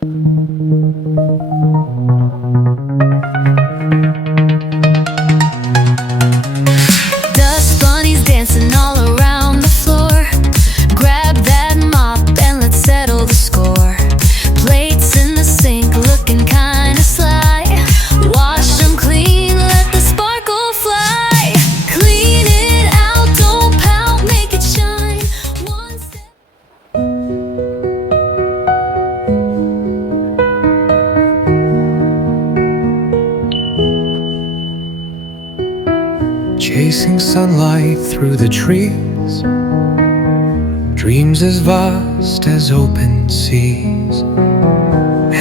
Dust bunnies dancing all around the floor. Grab that mop and let's settle the score. Plates in the sink looking kinda sly. Wash them clean, let the sparkle fly. Clean it out, don't pout, make it shine. One step. Chasing sunlight through the trees, dreams as vast as open seas.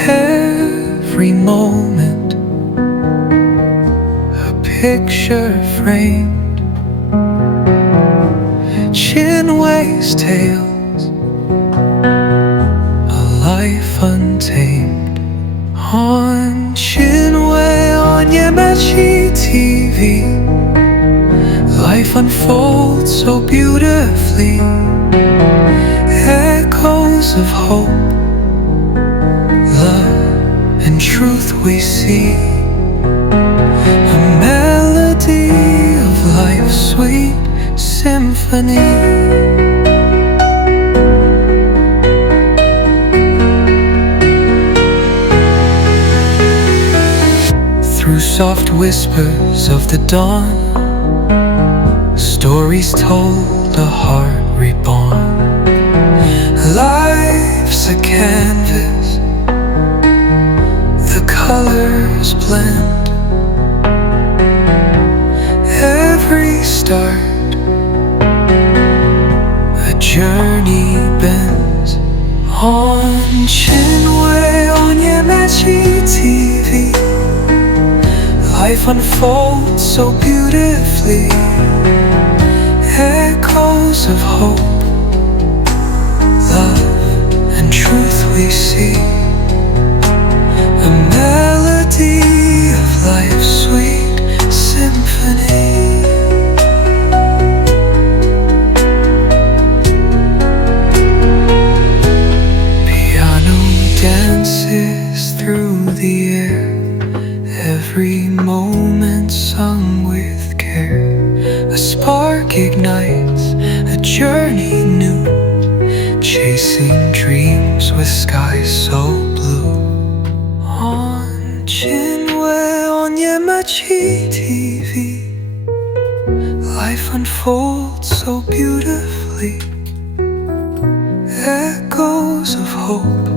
Every moment a picture framed, chin waves tales, a life untamed. On Chinway on Yamachi TV, life unfolds so beautifully. Echoes of hope, love, and truth we see. A melody of life's sweet symphony. Through soft whispers of the dawn, stories told, a heart reborn. Life's a canvas, the colors blend. Every start, a journey bends. On Chinway on Yamachi TV, life unfolds so beautifully. Echoes of hope, love, and truth we see. A melody of life's sweet symphony. Piano dances through the air, every moment sung with care. A spark ignites a journey new, chasing dreams with skies so blue. On Chinway on Yamachi TV, life unfolds so beautifully. Echoes of hope,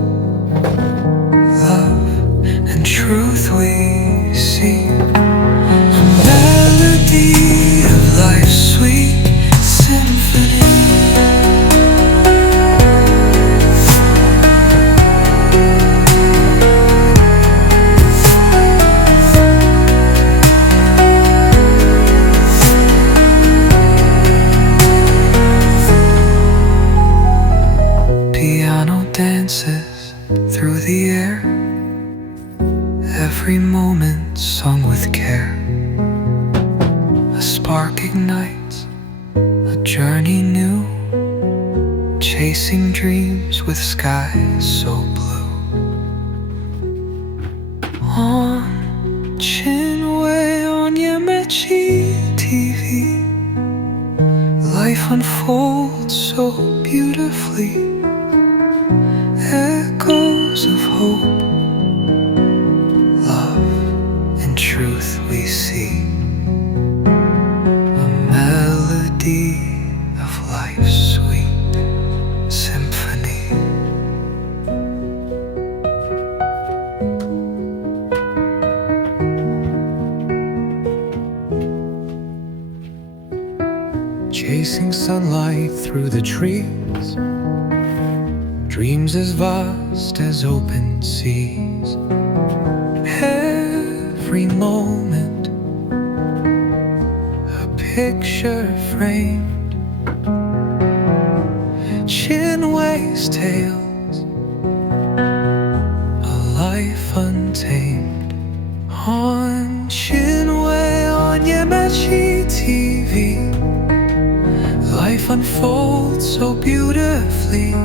love, and truth we see. A melody of life's sweet symphony. Piano dances through the air, every moment sung with care. A spark ignites a journey new, chasing dreams with skies so blue. On Chinway on Yamachi TV, life unfolds so beautifully. Echoes of hope, love, and truth we see. A melody of life's sweet symphony. Chasing sunlight through the trees, dreams as vast as open seas. Every moment a picture framed, Chinway's tales, a life untamed. On Chinway on Yamachi TV, life unfolds so beautifully.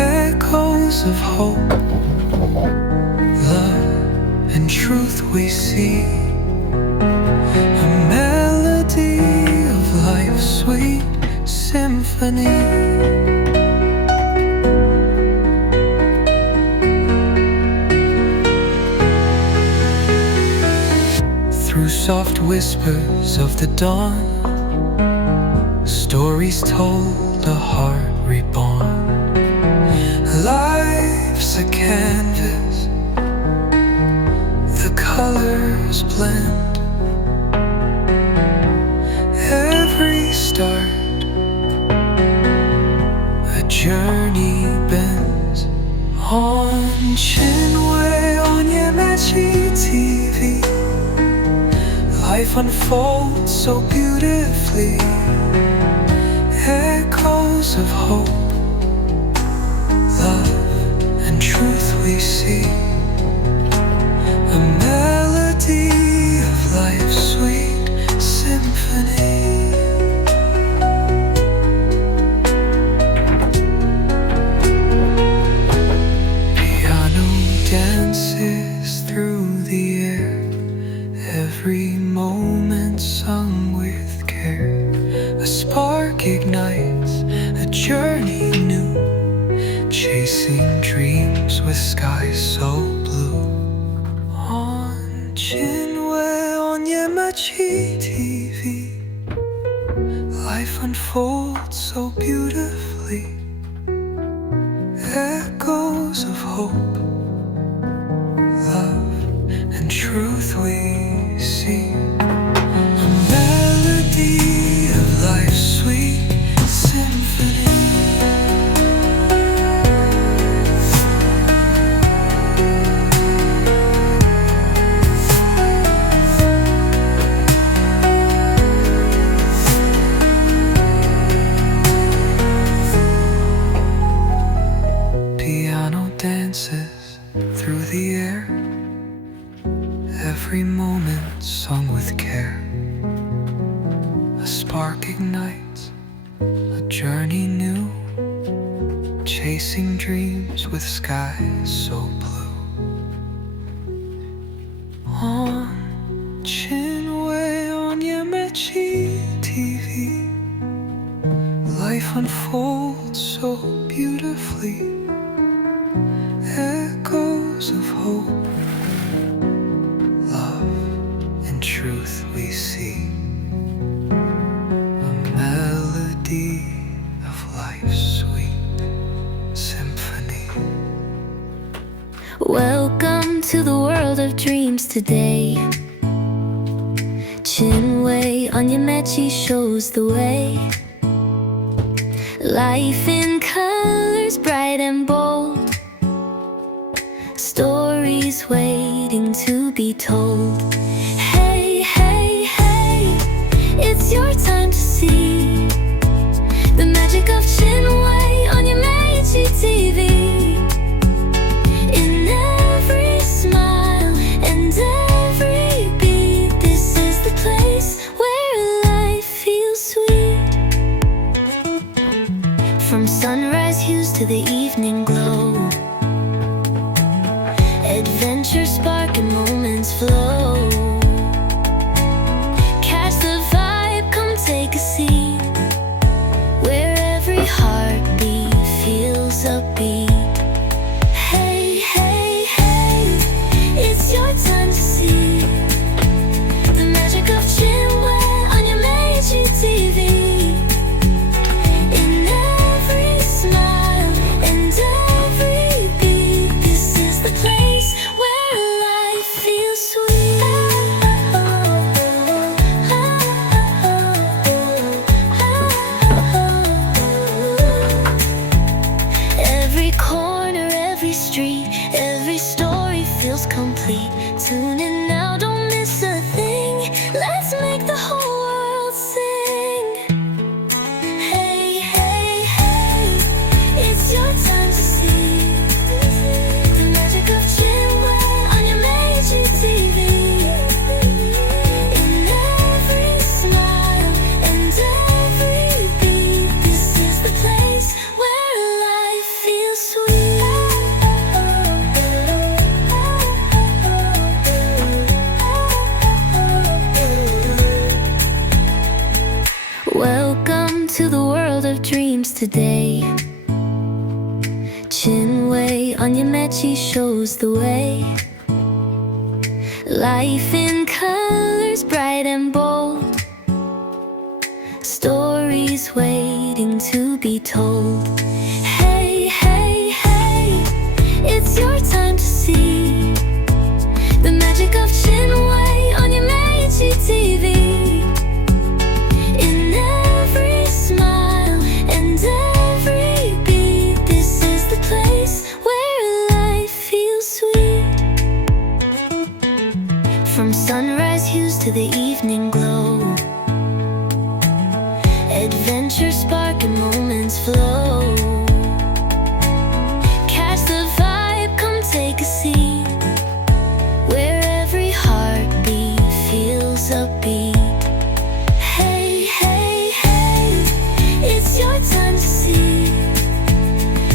Echoes of hope, Love and truth we see, a melody of life's sweet symphony. Through soft whispers of the dawn, stories told, a heart reborn. Life's a canvas, the colors blend. Every start, a journey bends. On Chinwe, on Yamachi TV, life unfolds so beautifully. Echoes of hope, love and truth we see, a melody of life's sweet symphony. Piano dances through the air, every moment sung with care. A spark ignites, a journey new, chasing dreams with skies so blue. On Chinwe, on Yamachi TV, life unfolds so beautifully. Echoes of hope, love and truth we see, a melody of life's sweet symphony. Piano dances through the air, every moment sung with care. A spark ignites, a journey new, chasing dreams with skies so blue. On Chinwe, on Yamachi TV, life unfolds so beautifully. Echoes of hope, love and truth we see, a melody of life's sweet symphony. Welcome to the world of dreams today. Chinwe on Yamechi shows the way. Life in colors bright and bold, stories waiting to be told. Hey, hey, hey, it's your time to see the magic of Chinwe on Yamechi TV. In every smile and every beat, this is the place where life feels sweet. From sunrise hues to the evening glow, adventure spark and moments flow. Catch the vibe, come take a seat, where every heartbeat feels upbeat. Hey, hey, hey, it's your time to see the magic of Chinwe on your Meiji TV. In every smile and every beat, this is the place where life feels sweet. Every corner, every street, every story feels complete. Tune in now, don't miss a thing. Let's make the whole world sing. Hey, hey, hey, it's your time to see the magic of Chinwe on your Meiji TV. In every smile and every beat, this is the place where life feels sweet. way. On your mat she shows the way. Life in colors bright and bold, stories waiting to be told. Hey, hey, hey, it's your time to see the magic of Chinway on your Meiji TV. In every smile and every beat, this is the place where life feels sweet. From sunrise hues to the evening glow, adventure spark and moments flow. Catch the vibe, come take a seat, where every heartbeat feels upbeat. Hey, hey, hey, it's your time to see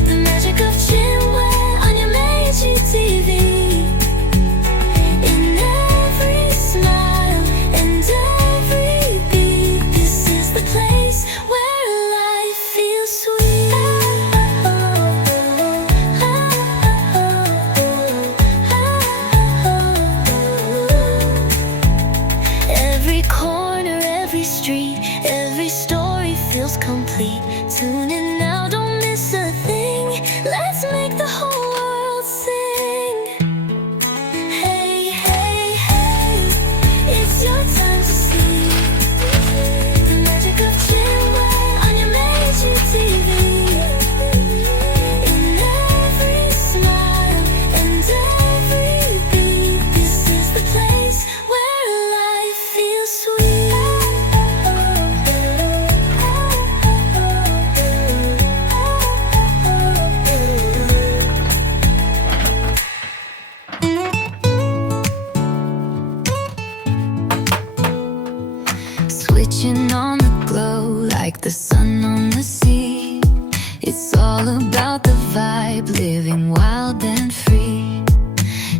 the magic of Chinway on your Meiji TV. In every smile and every beat, this is the place where life feels sweet. Every corner, every street, every story feels complete. Tune in now, don't miss a thing. Let's make the whole world sing. Hey, hey, hey, it's your time to see the magic of Chinway on your Meiji TV. In every smile and every beat, this is the place where life feels sweet. Switching on the glow like the sun on the sea. It's all about the vibe, living wild and free.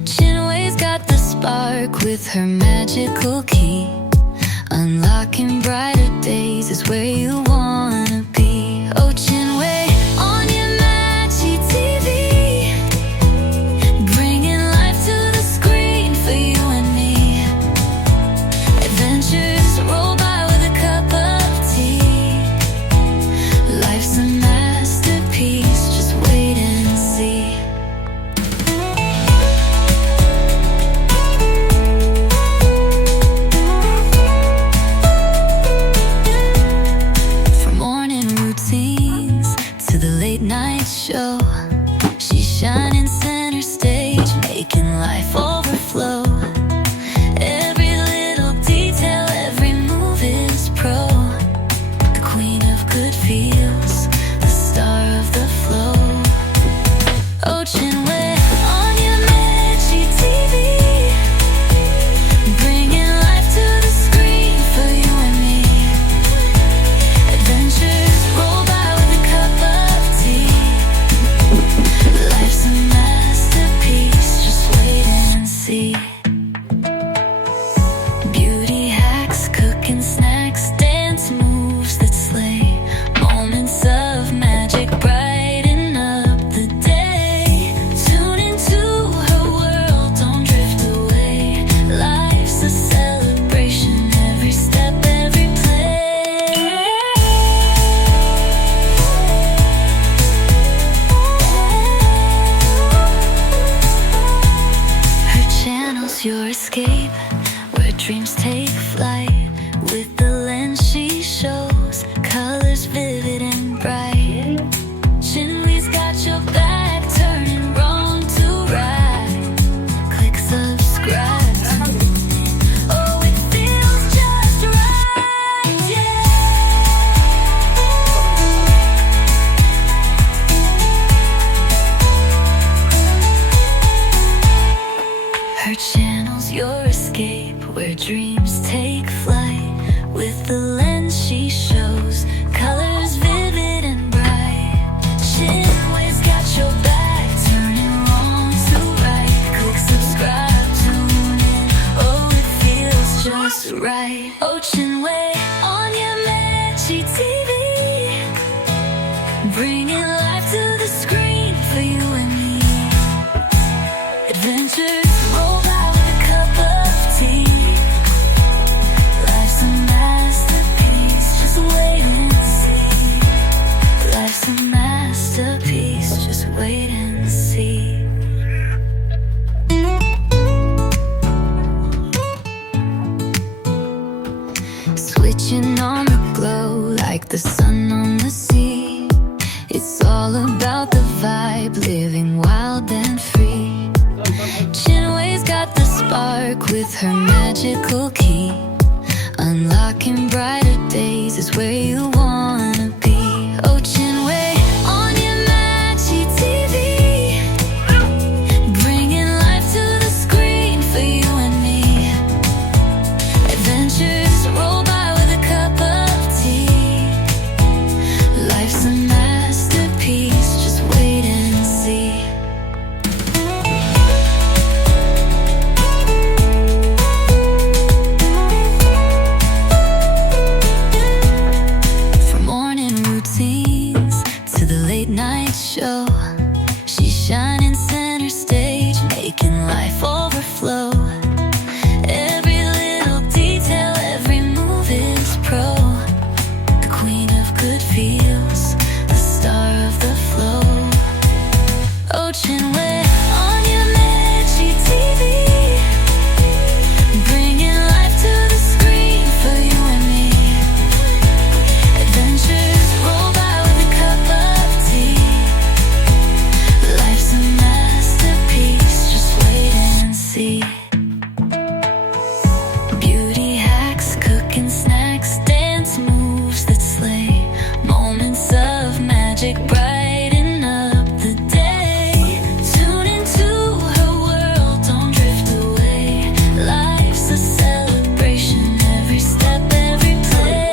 Chinway's got the spark with her magical key. Unlocking brighter days is where you wanna be. Oh, Chinway on your Meiji TV, bringing life to the screen for you and me. Adventures roll by with a cup of tea. Life's a masterpiece, just wait and see. From morning routines to the late night show, she's shining center stage, making life overflow. Every little detail, every move is pro. The queen of good feels, the star of the flow. Oh, Chinway on your Meiji TV, bringing life to the screen for you and me. Adventures roll by with a cup of tea. Life's a masterpiece, just wait and see. Beauty hacks, cooking snacks, dance moves that slay. Moments of magic brighten up the day. Tune into her world, don't drift away. Life's a celebration, every step, every play. Her channel's your escape, where dreams take flight. With the lens she shows, colors vivid and bright. Chinway's got your back, turning wrong to right. Click subscribe to oh, it feels just right, yeah. Her channel's your escape, where dreams take flight. With the lens she shows, colors vivid and bright. Chinway's got your back, turning wrong to right. Click subscribe, tune in, oh, it feels just right. Oh, Chinway on your Meiji TV, bringing life to the screen for you and me. work with her magical key. Unlocking brighter days is where you wanna be. Ocean Way on your Magic TV, bringing life to the screen for you and me. Adventures roll by with a cup of tea. Life's a masterpiece, just wait and see. Night show, she's shining center stage, making life overflow. Every little detail, every move is pro. The queen of good feels, the star of the flow. Ocean Way on your Magic TV, bringing life to the screen for you and me. Adventures roll by with a cup of tea. Life's a masterpiece, just wait and see. Beauty hacks, cooking snacks, dance moves that slay. Moments of magic brighten up the day. Tune into her world, don't drift away. Life's a celebration, every step, every play.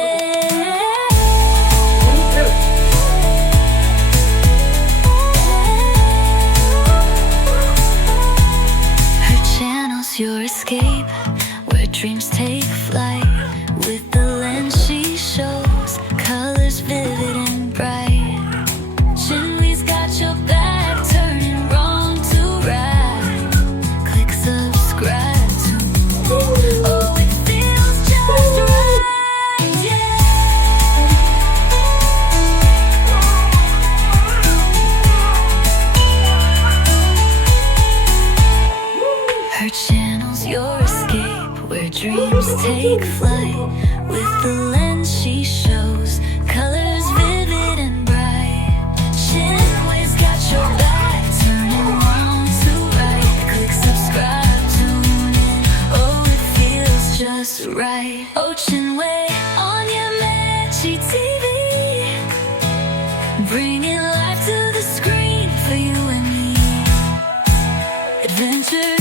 Her channel's your escape, where dreams take flight. With the lens she shows, colors vivid and bright. Chinley's got your back, turning wrong to right. Click subscribe to oh, it feels just right, yeah. Her channel's your escape, where dreams take flight. With the lens she shows, colors vivid and bright. Chinway's got your back, turning wrong to right. Click subscribe, tune in, oh, it feels just right. Ocean Way on your Magic TV, bringing life to the screen for you and me. Adventure